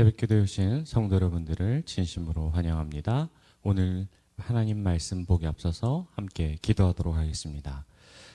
새벽기도에 오신 성도 여러분들을 진심으로 환영합니다. 오늘 하나님 말씀 보기 앞서서 함께 기도하도록 하겠습니다.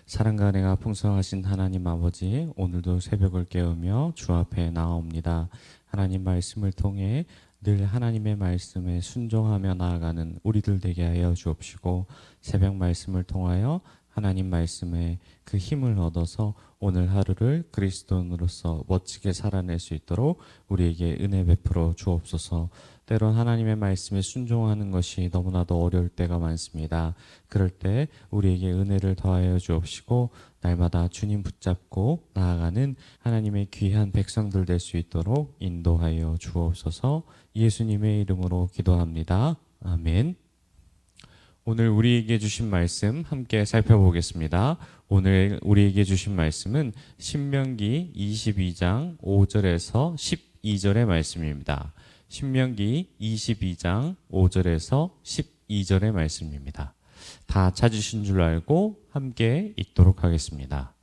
사랑과 은혜가 풍성하신 하나님 아버지, 오늘도 새벽을 깨우며 주 앞에 나아옵니다. 하나님 말씀을 통해 늘 하나님의 말씀에 순종하며 나아가는 우리들 되게 하여 주옵시고, 새벽 말씀을 통하여 하나님 말씀에 그 힘을 얻어서 오늘 하루를 그리스도인으로서 멋지게 살아낼 수 있도록 우리에게 은혜 베풀어 주옵소서. 때론 하나님의 말씀에 순종하는 것이 너무나도 어려울 때가 많습니다. 그럴 때 우리에게 은혜를 더하여 주옵시고, 날마다 주님 붙잡고 나아가는 하나님의 귀한 백성들 될 수 있도록 인도하여 주옵소서. 예수님의 이름으로 기도합니다. 아멘. 오늘 우리에게 주신 말씀 함께 살펴보겠습니다. 오늘 우리에게 주신 말씀은 신명기 22장 5절에서 12절의 말씀입니다. 신명기 22장 5절에서 12절의 말씀입니다. 다 찾으신 줄 알고 함께 읽도록 하겠습니다.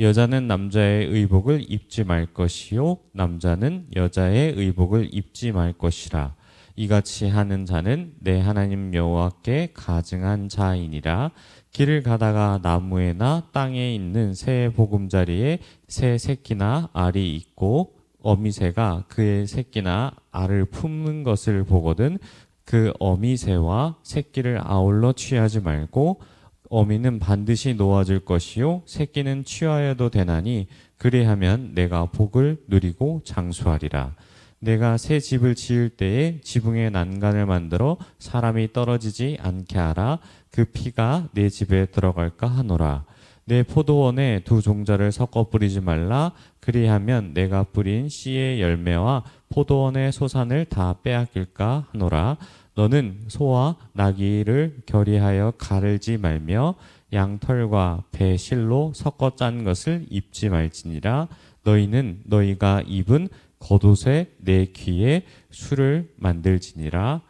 여자는 남자의 의복을 입지 말 것이요, 남자는 여자의 의복을 입지 말 것이라. 이같이 하는 자는 내 하나님 여호와께 가증한 자이니라. 길을 가다가 나무에나 땅에 있는 새 보금자리에 새 새끼나 알이 있고 어미새가 그의 새끼나 알을 품는 것을 보거든 그 어미새와 새끼를 아울러 취하지 말고, 어미는 반드시 놓아줄 것이요 새끼는 취하여도 되나니 그리하면 내가 복을 누리고 장수하리라. 내가 새 집을 지을 때에 지붕에 난간을 만들어 사람이 떨어지지 않게 하라. 그 피가 내 집에 들어갈까 하노라. 내 포도원에 두 종자를 섞어 뿌리지 말라. 그리하면 내가 뿌린 씨의 열매와 포도원의 소산을 다 빼앗길까 하노라. 너는 소와 나귀를 결의하여 가르지 말며 양털과 배 실로 섞어 짠 것을 입지 말지니라. 너희는 너희가 입은 겉옷에 내 귀에 술을 만들지니라.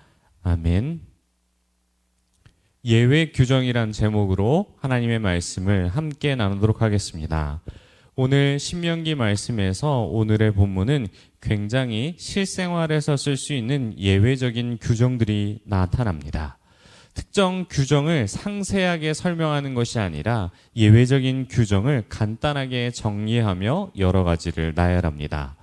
아멘. 예외 규정이란 제목으로 하나님의 말씀을 함께 나누도록 하겠습니다. 오늘 신명기 말씀에서 오늘의 본문은 굉장히 실생활에서 쓸 수 있는 예외적인 규정들이 나타납니다. 특정 규정을 상세하게 설명하는 것이 아니라 예외적인 규정을 간단하게 정리하며 여러 가지를 나열합니다.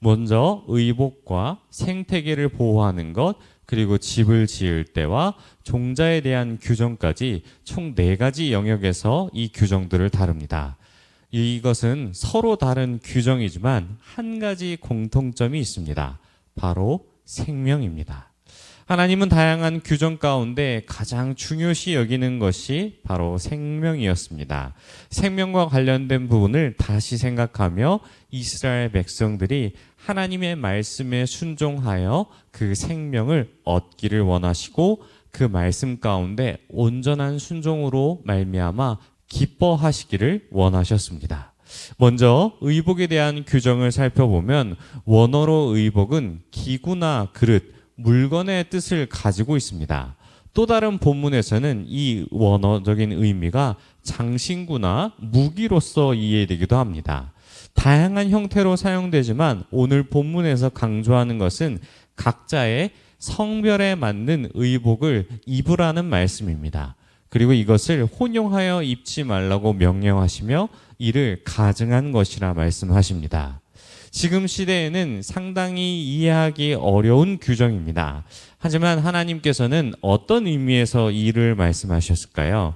먼저 의복과 생태계를 보호하는 것, 그리고 집을 지을 때와 종자에 대한 규정까지 총 4가지 영역에서 이 규정들을 다룹니다. 이것은 서로 다른 규정이지만 한 가지 공통점이 있습니다. 바로 생명입니다. 하나님은 다양한 규정 가운데 가장 중요시 여기는 것이 바로 생명이었습니다. 생명과 관련된 부분을 다시 생각하며 이스라엘 백성들이 하나님의 말씀에 순종하여 그 생명을 얻기를 원하시고, 그 말씀 가운데 온전한 순종으로 말미암아 기뻐하시기를 원하셨습니다. 먼저 의복에 대한 규정을 살펴보면, 원어로 의복은 기구나 그릇, 물건의 뜻을 가지고 있습니다. 또 다른 본문에서는 이 원어적인 의미가 장신구나 무기로서 이해되기도 합니다. 다양한 형태로 사용되지만 오늘 본문에서 강조하는 것은 각자의 성별에 맞는 의복을 입으라는 말씀입니다. 그리고 이것을 혼용하여 입지 말라고 명령하시며 이를 가증한 것이라 말씀하십니다. 지금 시대에는 상당히 이해하기 어려운 규정입니다. 하지만 하나님께서는 어떤 의미에서 이를 말씀하셨을까요?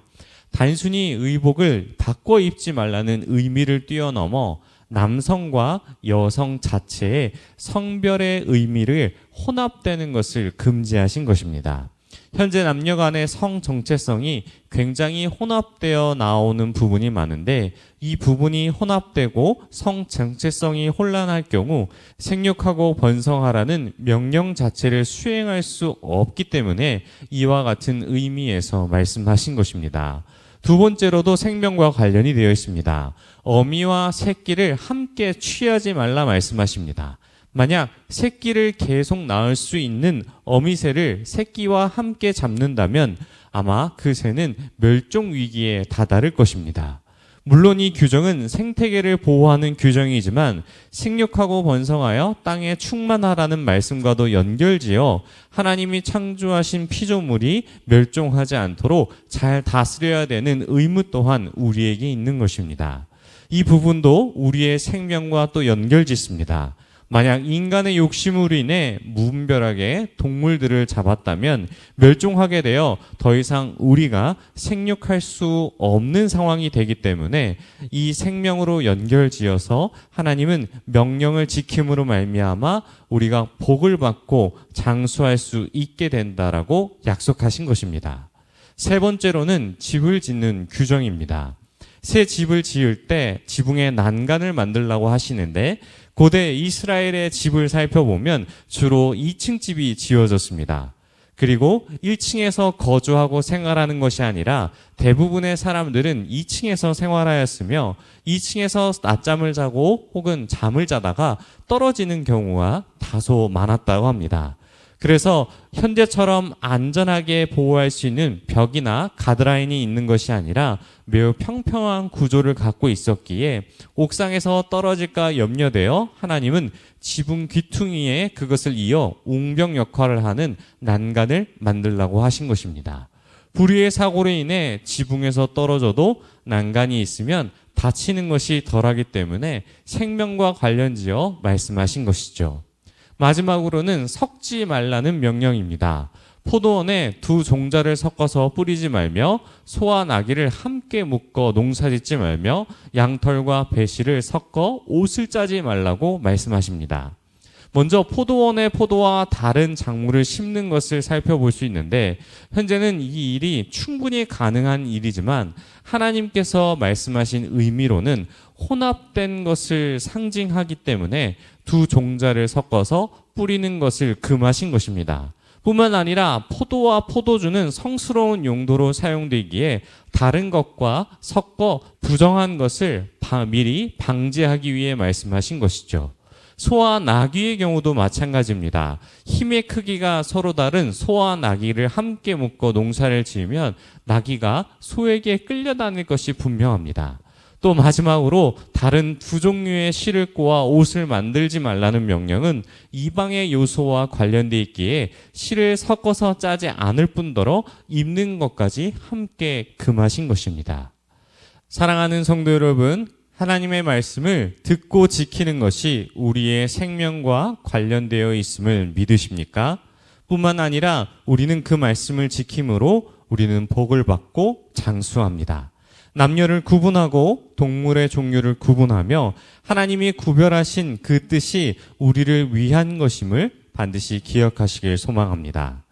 단순히 의복을 바꿔 입지 말라는 의미를 뛰어넘어 남성과 여성 자체의 성별의 의미를 혼합되는 것을 금지하신 것입니다. 현재 남녀 간의 성 정체성이 굉장히 혼합되어 나오는 부분이 많은데, 이 부분이 혼합되고 성 정체성이 혼란할 경우 생육하고 번성하라는 명령 자체를 수행할 수 없기 때문에 이와 같은 의미에서 말씀하신 것입니다. 두 번째로도 생명과 관련이 되어 있습니다. 어미와 새끼를 함께 취하지 말라 말씀하십니다. 만약 새끼를 계속 낳을 수 있는 어미새를 새끼와 함께 잡는다면 아마 그 새는 멸종 위기에 다다를 것입니다. 물론 이 규정은 생태계를 보호하는 규정이지만 생육하고 번성하여 땅에 충만하라는 말씀과도 연결지어 하나님이 창조하신 피조물이 멸종하지 않도록 잘 다스려야 되는 의무 또한 우리에게 있는 것입니다. 이 부분도 우리의 생명과 또 연결짓습니다. 만약 인간의 욕심으로 인해 무분별하게 동물들을 잡았다면 멸종하게 되어 더 이상 우리가 생육할 수 없는 상황이 되기 때문에 이 생명으로 연결지어서 하나님은 명령을 지킴으로 말미암아 우리가 복을 받고 장수할 수 있게 된다라고 약속하신 것입니다. 세 번째로는 집을 짓는 규정입니다. 새 집을 지을 때 지붕에 난간을 만들라고 하시는데 고대 이스라엘의 집을 살펴보면 주로 2층 집이 지어졌습니다. 그리고 1층에서 거주하고 생활하는 것이 아니라 대부분의 사람들은 2층에서 생활하였으며 2층에서 낮잠을 자고 혹은 잠을 자다가 떨어지는 경우가 다소 많았다고 합니다. 그래서 현재처럼 안전하게 보호할 수 있는 벽이나 가드라인이 있는 것이 아니라 매우 평평한 구조를 갖고 있었기에 옥상에서 떨어질까 염려되어 하나님은 지붕 귀퉁이에 그것을 이어 웅병 역할을 하는 난간을 만들라고 하신 것입니다. 불의의 사고로 인해 지붕에서 떨어져도 난간이 있으면 다치는 것이 덜하기 때문에 생명과 관련지어 말씀하신 것이죠. 마지막으로는 섞지 말라는 명령입니다. 포도원에 두 종자를 섞어서 뿌리지 말며 소와 나귀를 함께 묶어 농사짓지 말며 양털과 배실을 섞어 옷을 짜지 말라고 말씀하십니다. 먼저 포도원의 포도와 다른 작물을 심는 것을 살펴볼 수 있는데 현재는 이 일이 충분히 가능한 일이지만 하나님께서 말씀하신 의미로는 혼합된 것을 상징하기 때문에 두 종자를 섞어서 뿌리는 것을 금하신 것입니다. 뿐만 아니라 포도와 포도주는 성스러운 용도로 사용되기에 다른 것과 섞어 부정한 것을 미리 방지하기 위해 말씀하신 것이죠. 소와 나귀의 경우도 마찬가지입니다. 힘의 크기가 서로 다른 소와 나귀를 함께 묶어 농사를 지으면 나귀가 소에게 끌려다닐 것이 분명합니다. 또 마지막으로 다른 두 종류의 실을 꼬아 옷을 만들지 말라는 명령은 이방의 요소와 관련되어 있기에 실을 섞어서 짜지 않을 뿐더러 입는 것까지 함께 금하신 것입니다. 사랑하는 성도 여러분, 하나님의 말씀을 듣고 지키는 것이 우리의 생명과 관련되어 있음을 믿으십니까? 뿐만 아니라 우리는 그 말씀을 지킴으로 우리는 복을 받고 장수합니다. 남녀를 구분하고 동물의 종류를 구분하며 하나님이 구별하신 그 뜻이 우리를 위한 것임을 반드시 기억하시길 소망합니다.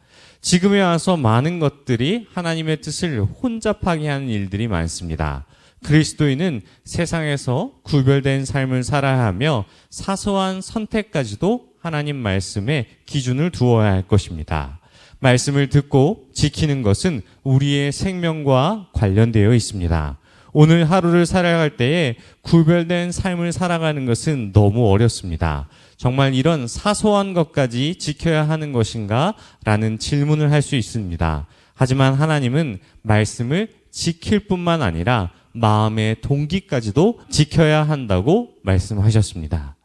지금에 와서 많은 것들이 하나님의 뜻을 혼잡하게 하는 일들이 많습니다. 그리스도인은 세상에서 구별된 삶을 살아야 하며 사소한 선택까지도 하나님 말씀에 기준을 두어야 할 것입니다. 말씀을 듣고 지키는 것은 우리의 생명과 관련되어 있습니다. 오늘 하루를 살아갈 때에 구별된 삶을 살아가는 것은 너무 어렵습니다. 정말 이런 사소한 것까지 지켜야 하는 것인가? 라는 질문을 할 수 있습니다. 하지만 하나님은 말씀을 지킬 뿐만 아니라 마음의 동기까지도 지켜야 한다고 말씀하셨습니다.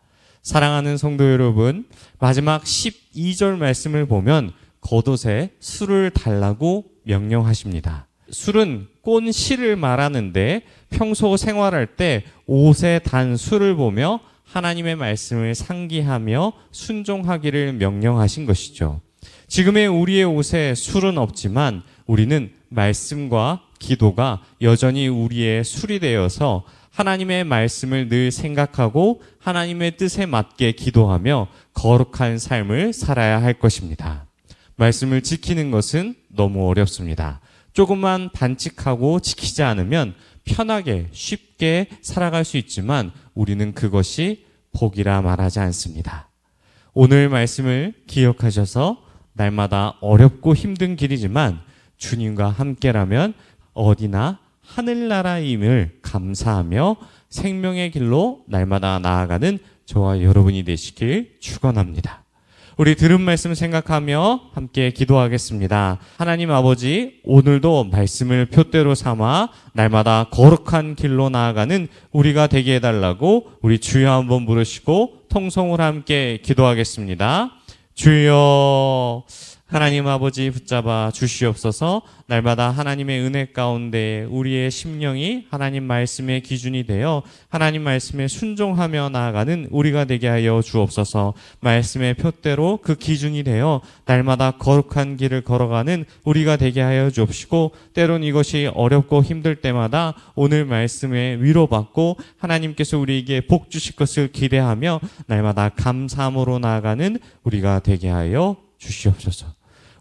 사랑하는 성도 여러분, 마지막 12절 말씀을 보면 겉옷에 술을 달라고 명령하십니다. 술은 꼰 실을 말하는데 평소 생활할 때 옷에 단 술을 보며 하나님의 말씀을 상기하며 순종하기를 명령하신 것이죠. 지금의 우리의 옷에 술은 없지만 우리는 말씀과 기도가 여전히 우리의 술이 되어서 하나님의 말씀을 늘 생각하고 하나님의 뜻에 맞게 기도하며 거룩한 삶을 살아야 할 것입니다. 말씀을 지키는 것은 너무 어렵습니다. 조금만 반칙하고 지키지 않으면 편하게 쉽게 살아갈 수 있지만 우리는 그것이 복이라 말하지 않습니다. 오늘 말씀을 기억하셔서 날마다 어렵고 힘든 길이지만 주님과 함께라면 어디나 하늘나라임을 감사하며 생명의 길로 날마다 나아가는 저와 여러분이 되시길 축원합니다. 우리 들은 말씀 생각하며 함께 기도하겠습니다. 하나님 아버지, 오늘도 말씀을 표대로 삼아 날마다 거룩한 길로 나아가는 우리가 되게 해달라고 우리 주여 한번 부르시고 통성으로 함께 기도하겠습니다. 주여, 하나님 아버지 붙잡아 주시옵소서. 날마다 하나님의 은혜 가운데 우리의 심령이 하나님 말씀의 기준이 되어 하나님 말씀에 순종하며 나아가는 우리가 되게 하여 주옵소서. 말씀의 표대로 그 기준이 되어 날마다 거룩한 길을 걸어가는 우리가 되게 하여 주옵시고, 때론 이것이 어렵고 힘들 때마다 오늘 말씀에 위로받고 하나님께서 우리에게 복 주실 것을 기대하며 날마다 감사함으로 나아가는 우리가 되게 하여 주시옵소서.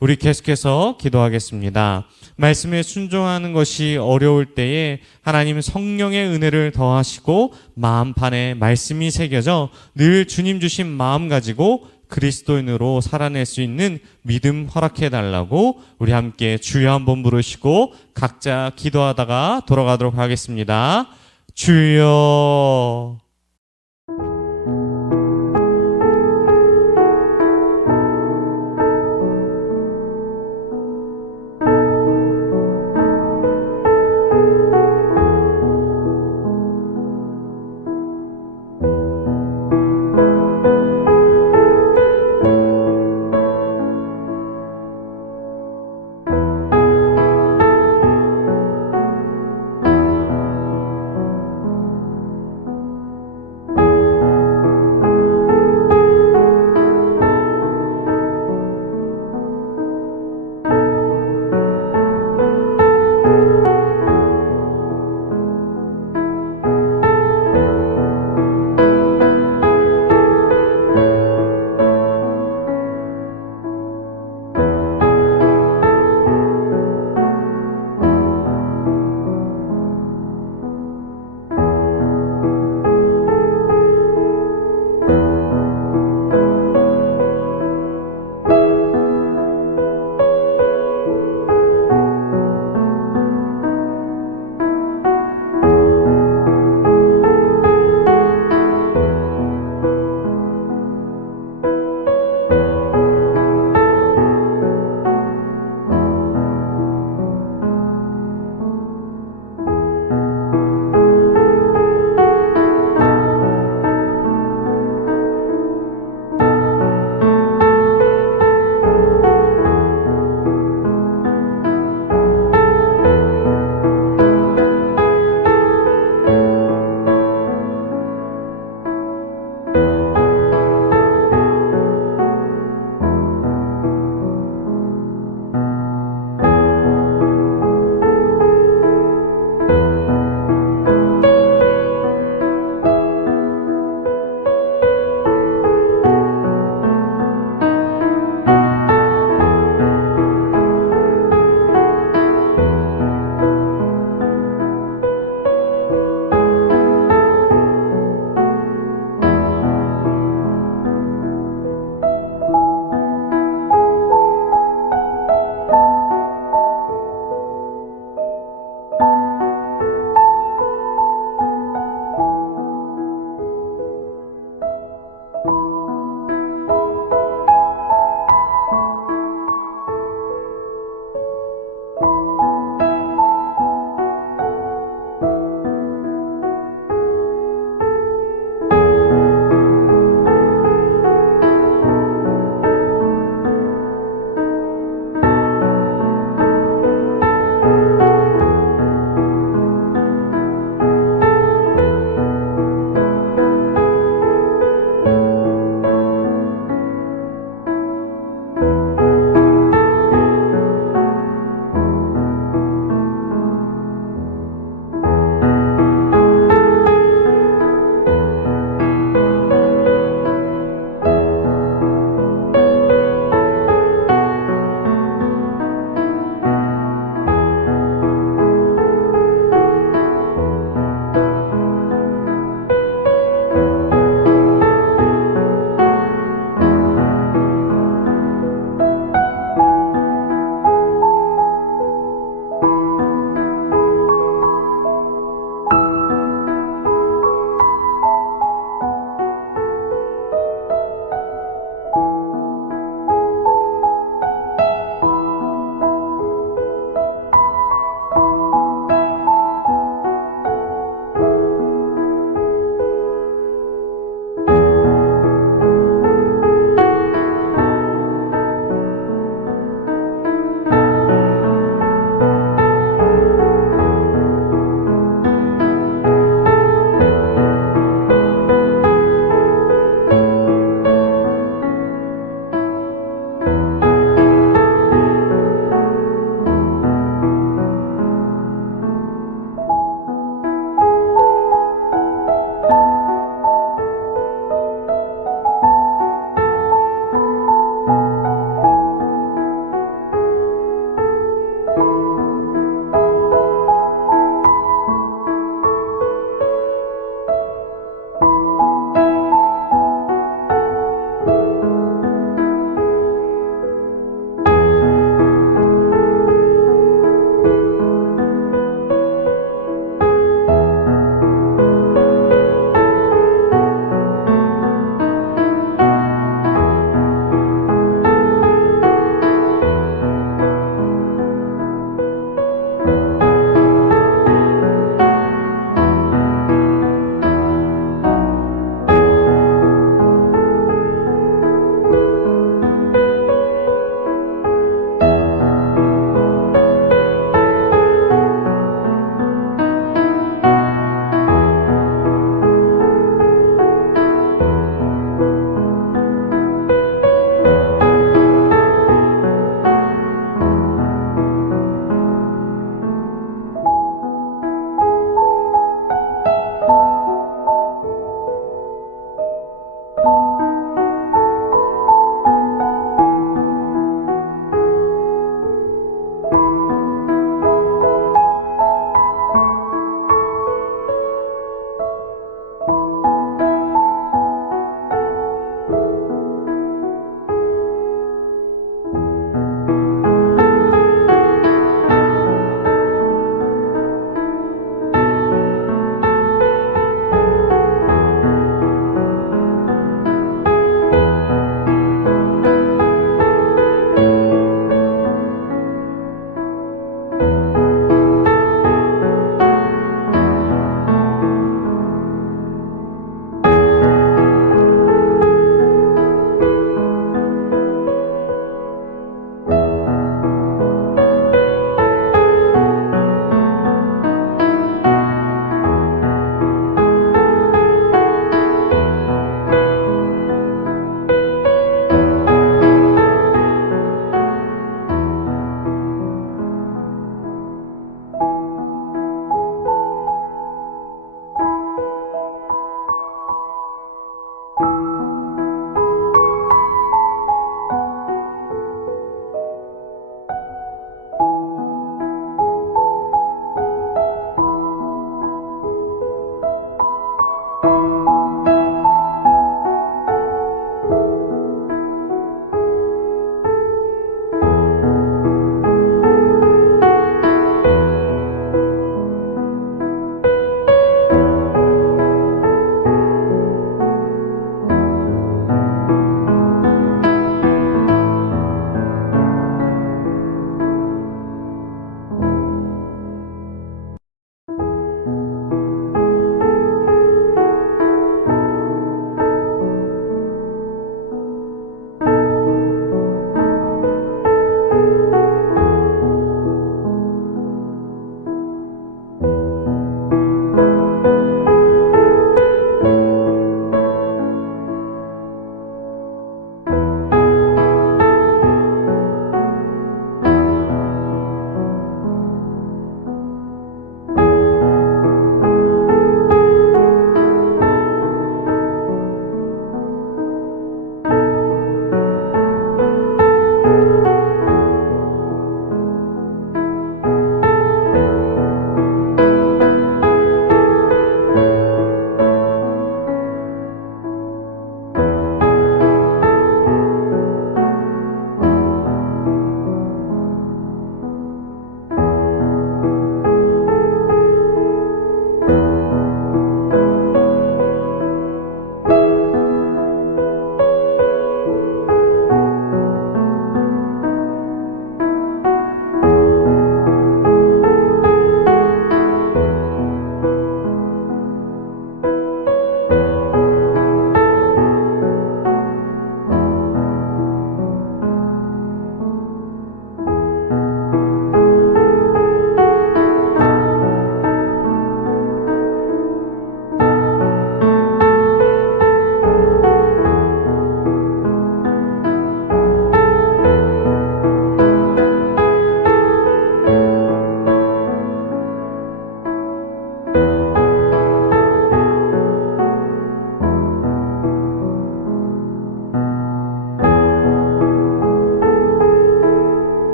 우리 계속해서 기도하겠습니다. 말씀에 순종하는 것이 어려울 때에 하나님 성령의 은혜를 더하시고 마음판에 말씀이 새겨져 늘 주님 주신 마음 가지고 그리스도인으로 살아낼 수 있는 믿음 허락해 달라고 우리 함께 주여 한번 부르시고 각자 기도하다가 돌아가도록 하겠습니다. 주여.